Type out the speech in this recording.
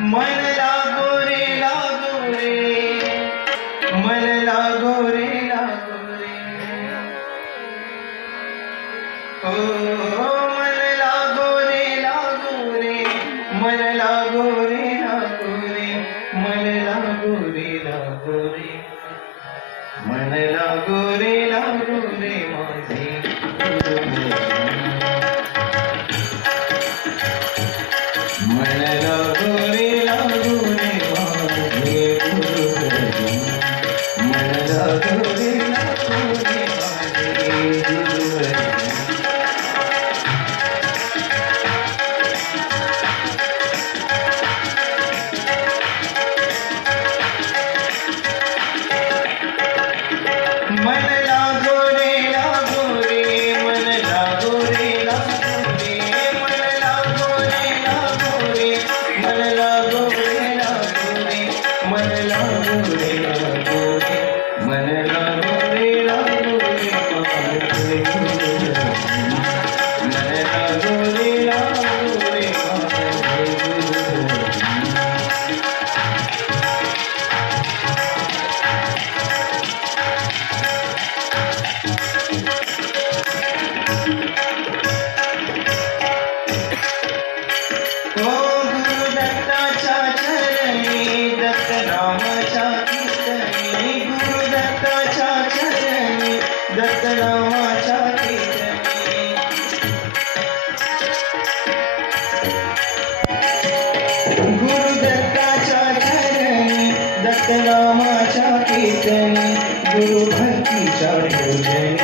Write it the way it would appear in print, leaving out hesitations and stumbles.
मन लागो रे मन लागो रे ओ मन लागो रे मन लागो रे मन लागो रे मन लागो रे माझे मन लागो रे माझे मन लागो रे माझे मन लागो रे मन लागो रे मन लागो रे मन लागो रे मन लागो रे मन लागो रे गुरुदत्ताच्या चरणी दत्तनामाच्या कीर्तनी गुरुदत्ताच्या चरणी दत्तनामाच्या कीर्तनी गुरुदत्ताच्या चरणी दत्तनामाच्या कीर्तनी गुरुभक्तीच्या भोजनी